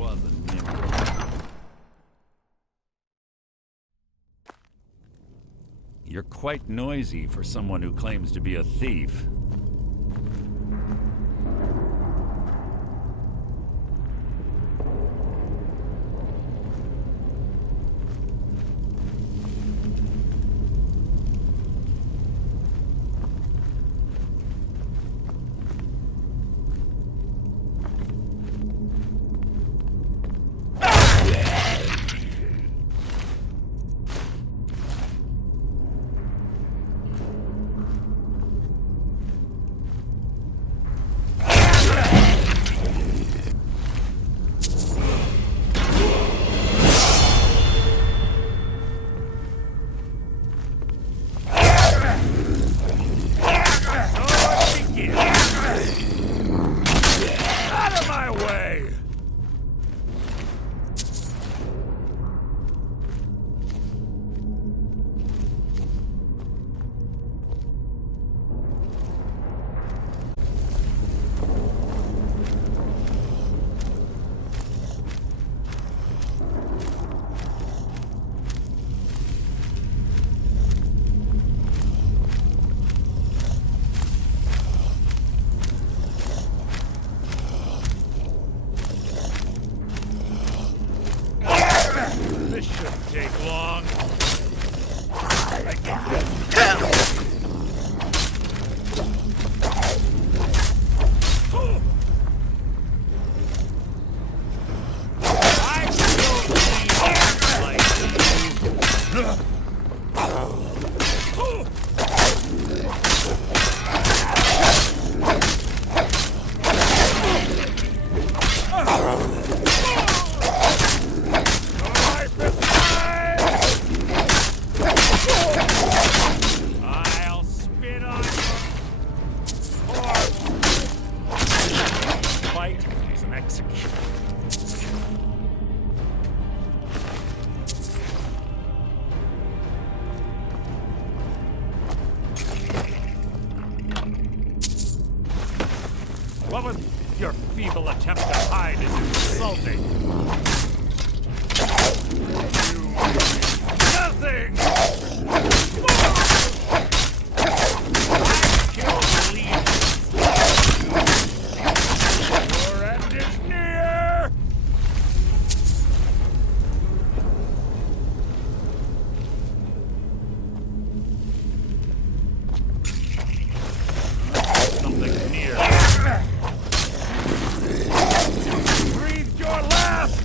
was a nimble. You're quite noisy for someone who claims to be a thief. This shouldn't take long. I can just... What was your feeble attempt to hide is insulting. You nothing! I killed the lead. Your end is near! Something's near. Breathe your last!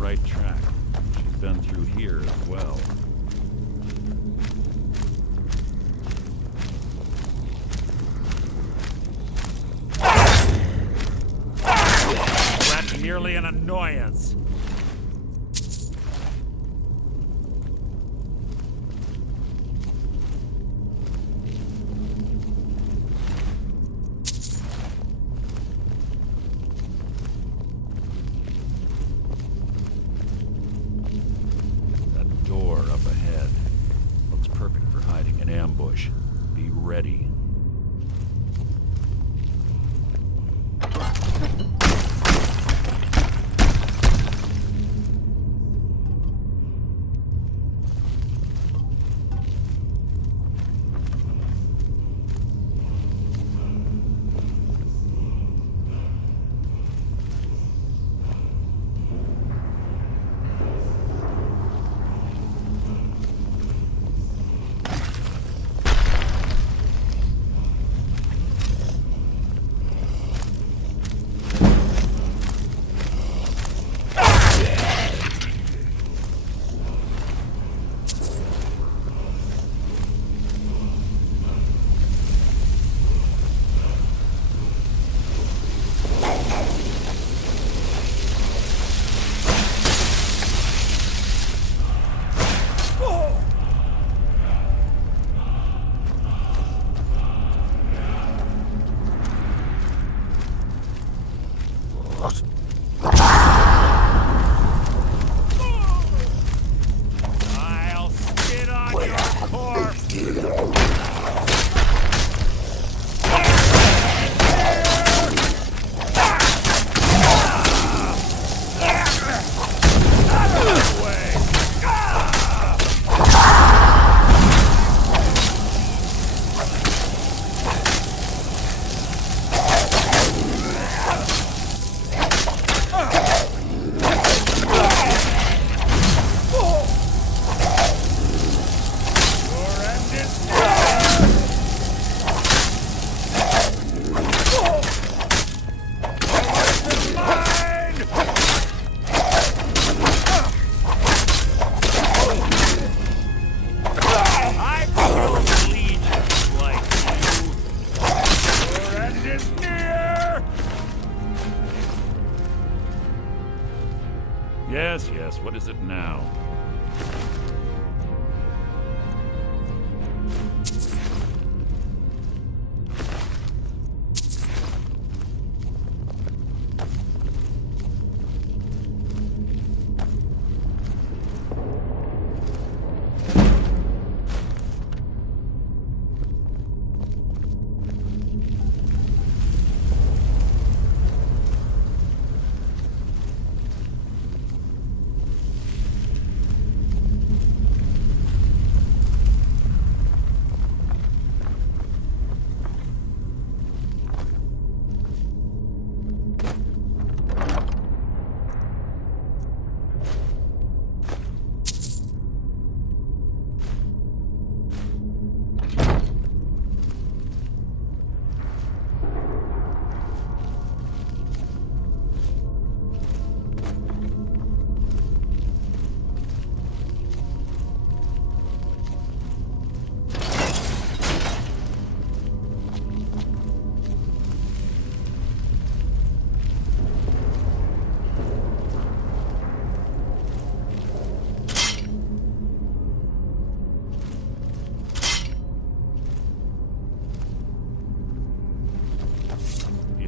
Right track. She's been through here as well. That's merely an annoyance. Door up ahead. Looks perfect for hiding an ambush. Be ready. Yes, yes, what is it now?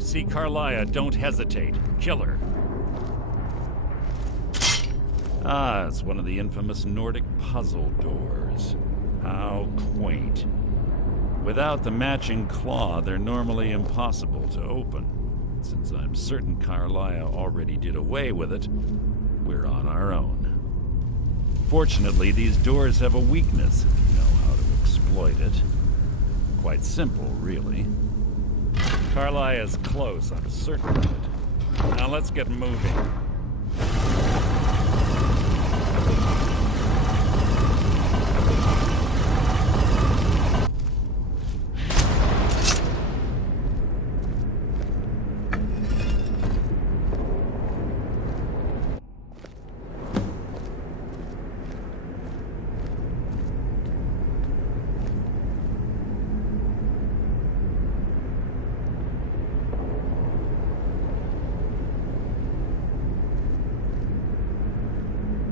See Carlia, don't hesitate. Kill her. Ah, it's one of the infamous Nordic puzzle doors. How quaint. Without the matching claw, they're normally impossible to open. Since I'm certain Carlia already did away with it, we're on our own. Fortunately, these doors have a weakness if you know how to exploit it. Quite simple, really. Carlia is close, I'm certain of it. Now let's get moving.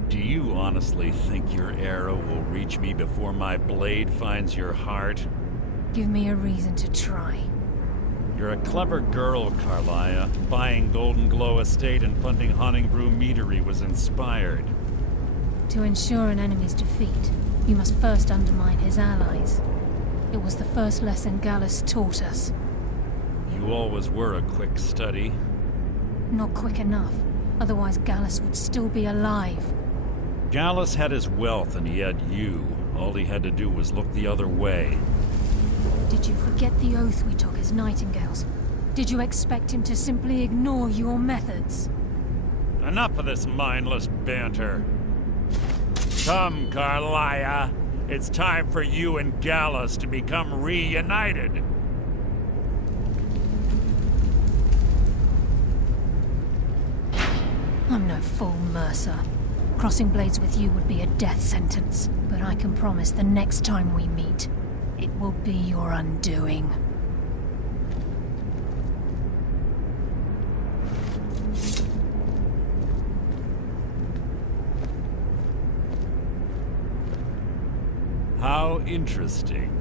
Do you honestly think your arrow will reach me before my blade finds your heart? Give me a reason to try. You're a clever girl, Carlia. Buying Golden Glow Estate and funding Honningbrew Meadery was inspired. To ensure an enemy's defeat, you must first undermine his allies. It was the first lesson Gallus taught us. You always were a quick study. Not quick enough, otherwise Gallus would still be alive. Gallus had his wealth and he had you. All he had to do was look the other way. Did you forget the oath we took as Nightingales? Did you expect him to simply ignore your methods? Enough of this mindless banter. Come, Carlia. It's time for you and Gallus to become reunited. I'm no fool, Mercer. Crossing blades with you would be a death sentence, but I can promise the next time we meet, it will be your undoing. How interesting.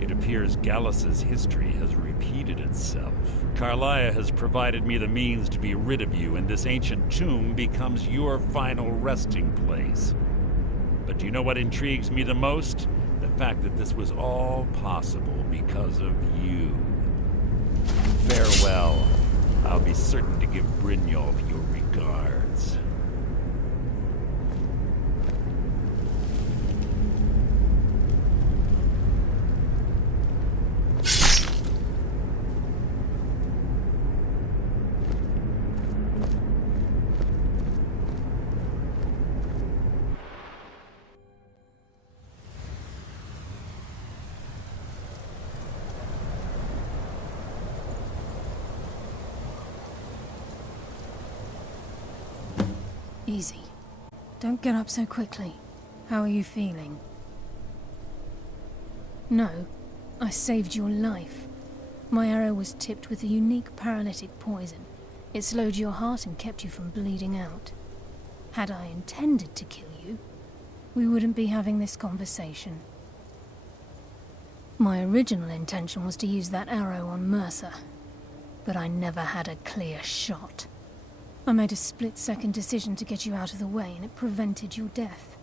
It appears Gallus's history has repeated itself. Carlia has provided me the means to be rid of you, and this ancient tomb becomes your final resting place. But do you know what intrigues me the most? The fact that this was all possible because of you. Farewell. I'll be certain to give Brynjolf your regards. Easy. Don't get up so quickly. How are you feeling? No, I saved your life. My arrow was tipped with a unique paralytic poison. It slowed your heart and kept you from bleeding out. Had I intended to kill you, we wouldn't be having this conversation. My original intention was to use that arrow on Mercer, but I never had a clear shot. I made a split-second decision to get you out of the way, and it prevented your death.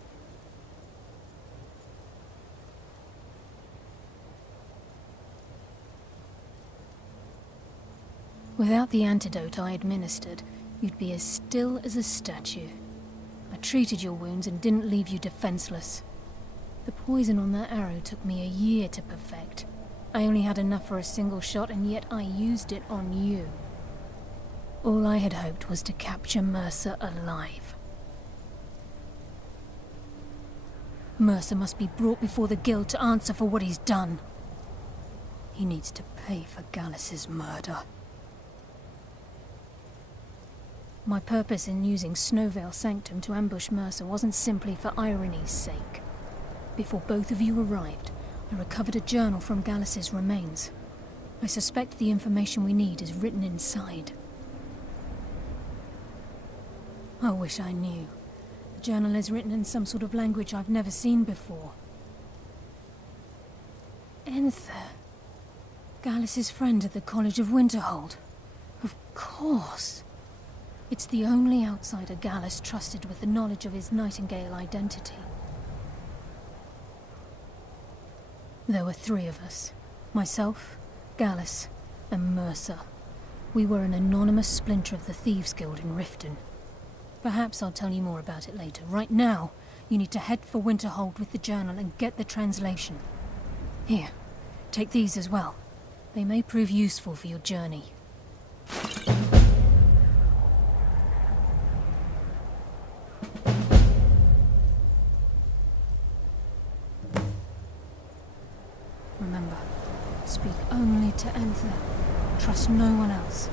Without the antidote I administered, you'd be as still as a statue. I treated your wounds and didn't leave you defenseless. The poison on that arrow took me a year to perfect. I only had enough for a single shot, and yet I used it on you. All I had hoped was to capture Mercer alive. Mercer must be brought before the Guild to answer for what he's done. He needs to pay for Gallus's murder. My purpose in using Snowvale Sanctum to ambush Mercer wasn't simply for irony's sake. Before both of you arrived, I recovered a journal from Gallus's remains. I suspect the information we need is written inside. I wish I knew. The journal is written in some sort of language I've never seen before. Enther. Gallus's friend at the College of Winterhold. Of course. It's the only outsider Gallus trusted with the knowledge of his Nightingale identity. There were 3 of us. Myself, Gallus, and Mercer. We were an anonymous splinter of the Thieves' Guild in Riften. Perhaps I'll tell you more about it later. Right now, you need to head for Winterhold with the journal and get the translation. Here, take these as well. They may prove useful for your journey. Remember, speak only to Enther. Trust no one else.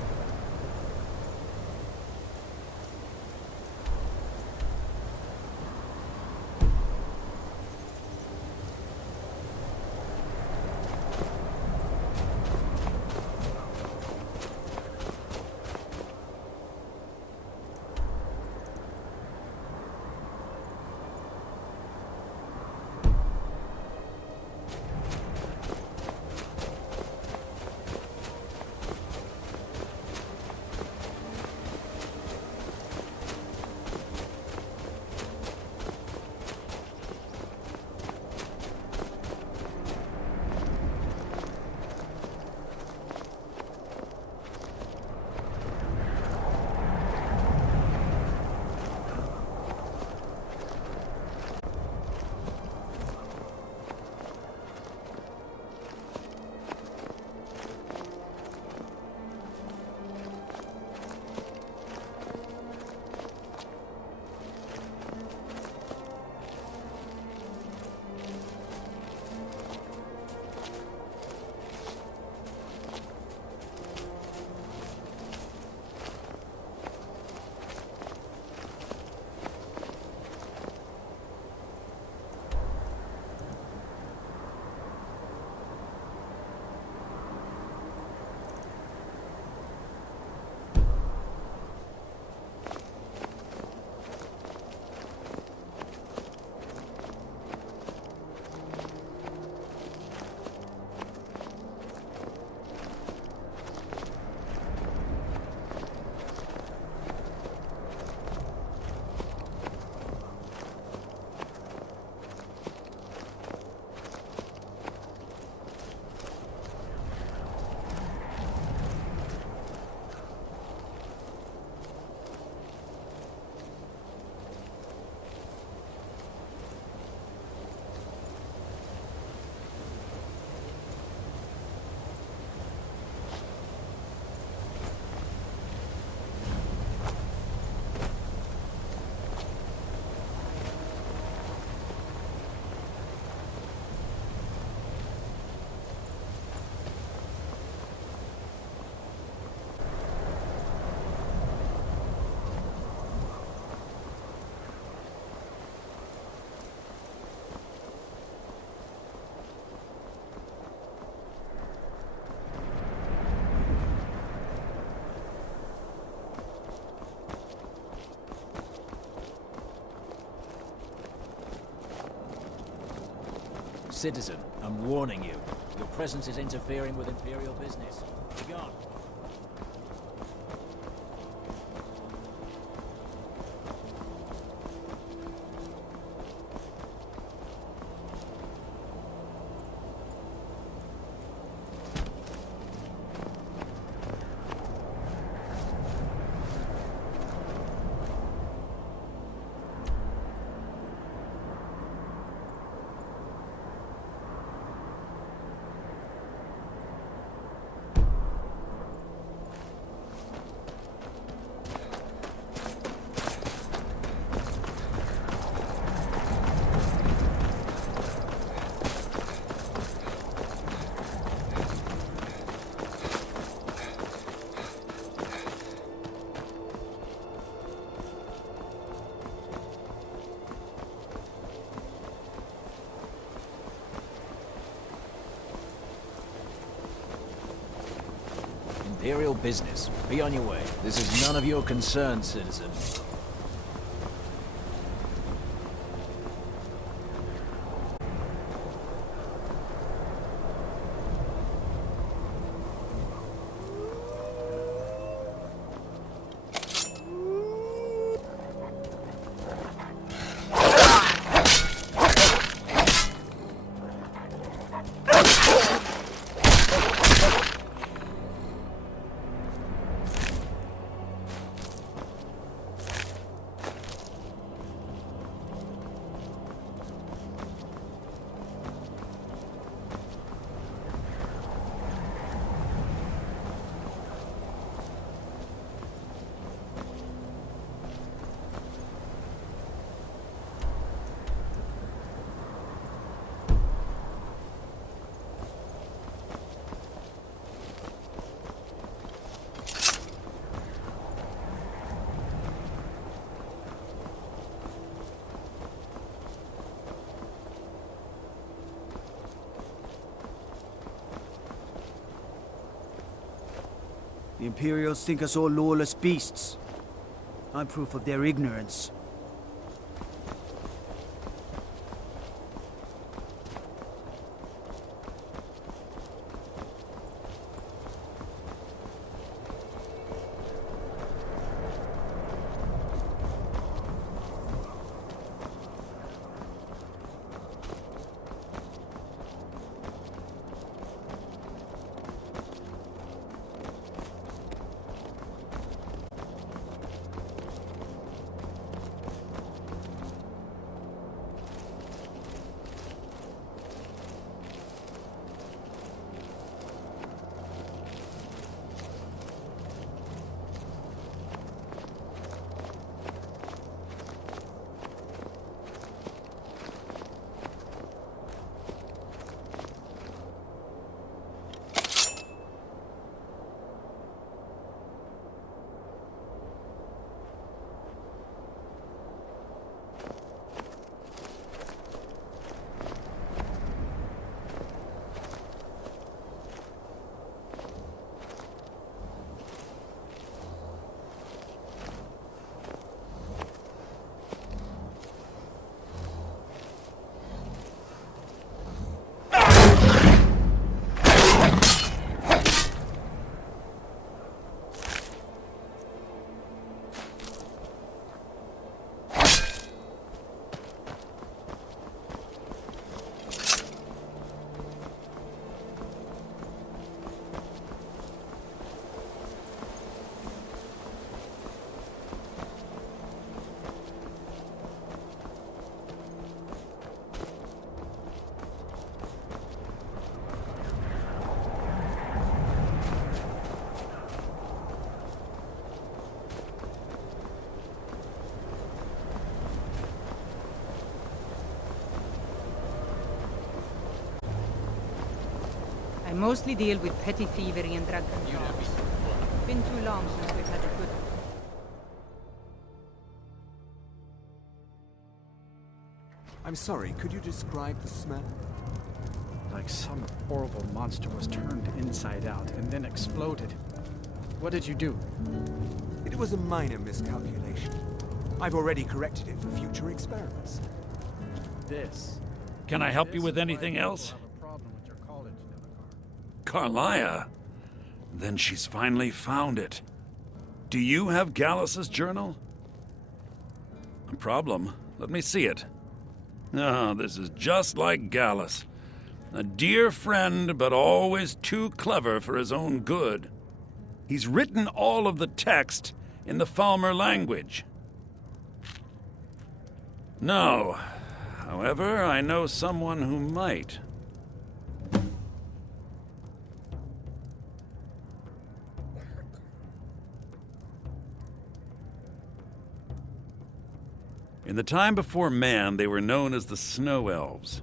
Citizen, I'm warning you. Your presence is interfering with Imperial business. Be gone. Imperial business. Be on your way. This is none of your concern, citizen. The Imperials think us all lawless beasts. I'm proof of their ignorance. I mostly deal with petty thievery and drug control. Been too long since we've had a good... I'm sorry, could you describe the smell? Like some horrible monster was turned inside out and then exploded. What did you do? It was a minor miscalculation. I've already corrected it for future experiments. This Can I help you with anything else? Carlia? Then she's finally found it. Do you have Gallus's journal? A problem? Let me see it. Ah, this is just like Gallus. A dear friend, but always too clever for his own good. He's written all of the text in the Falmer language. No. However, I know someone who might. In the time before man, they were known as the Snow Elves.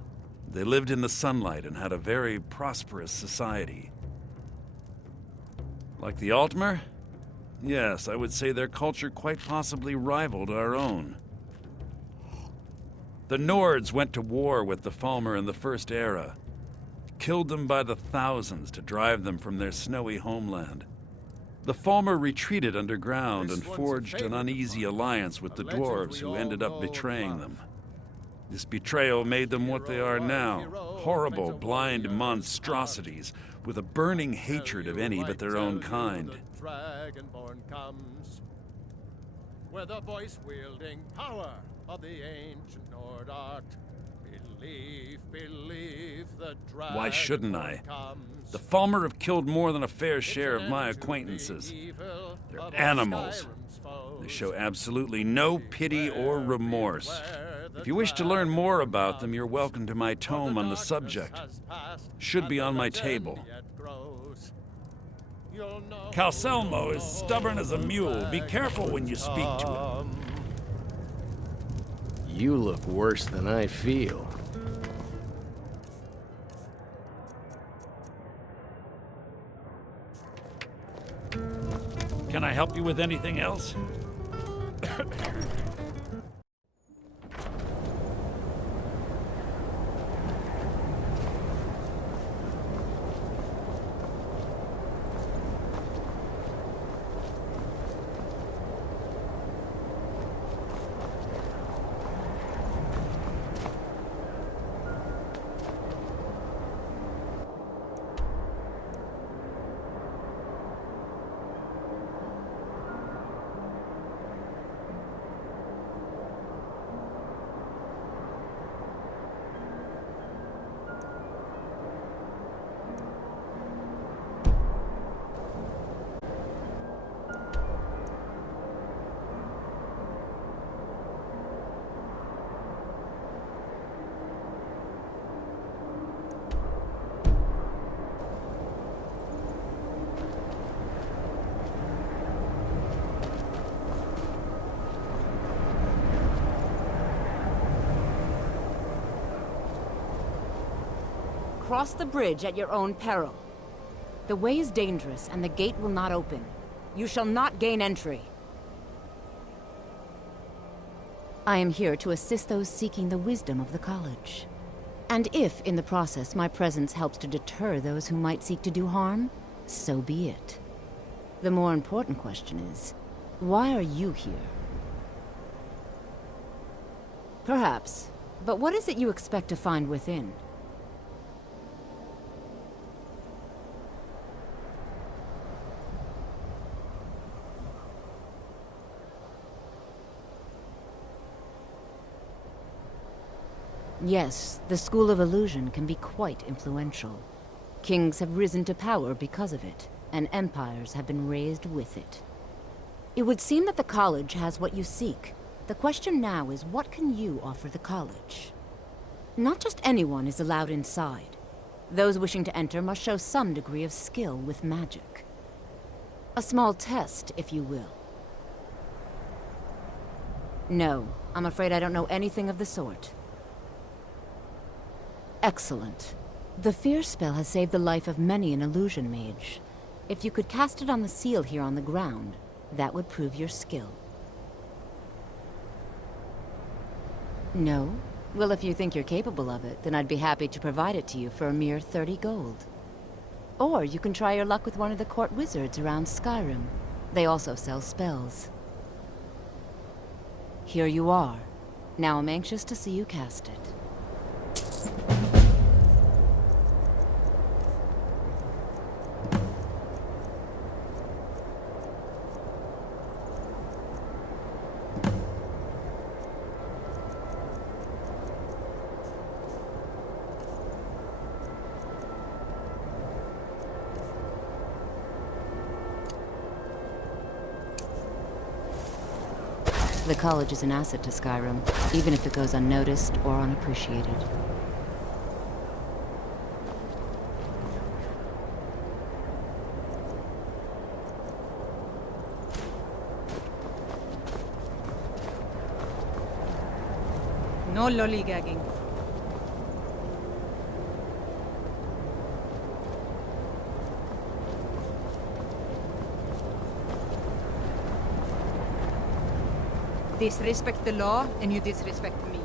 They lived in the sunlight and had a very prosperous society. Like the Altmer? Yes, I would say their culture quite possibly rivaled our own. The Nords went to war with the Falmer in the First Era, killed them by the thousands to drive them from their snowy homeland. The Falmer retreated underground and forged an uneasy alliance with the dwarves who ended up betraying them. This betrayal made them what they are now, horrible, blind monstrosities with a burning hatred of any but their own kind. Dragonborn comes, where the voice-wielding power of the ancient Nord art. Believe the dragon. Why shouldn't I? The Falmer have killed more than a fair share of my acquaintances. They're animals. They show absolutely no pity or remorse. If you wish to learn more about them, you're welcome to my tome on the subject. Should be on my table. Calcelmo is stubborn as a mule. Be careful when you speak to him. You look worse than I feel. Can I help you with anything else? Cross the bridge at your own peril. The way is dangerous, and the gate will not open. You shall not gain entry. I am here to assist those seeking the wisdom of the college. And if, in the process, my presence helps to deter those who might seek to do harm, so be it. The more important question is, why are you here? Perhaps, but what is it you expect to find within? Yes, the School of Illusion can be quite influential. Kings have risen to power because of it, and empires have been raised with it. It would seem that the college has what you seek. The question now is, what can you offer the college? Not just anyone is allowed inside. Those wishing to enter must show some degree of skill with magic. A small test, if you will. No, I'm afraid I don't know anything of the sort. Excellent. The fear spell has saved the life of many an illusion mage. If you could cast it on the seal here on the ground, that would prove your skill. No? Well, if you think you're capable of it, then I'd be happy to provide it to you for a mere 30 gold. Or you can try your luck with one of the court wizards around Skyrim. They also sell spells. Here you are. Now I'm anxious to see you cast it. The college is an asset to Skyrim, even if it goes unnoticed or unappreciated. No lollygagging. Disrespect the law, and you disrespect me.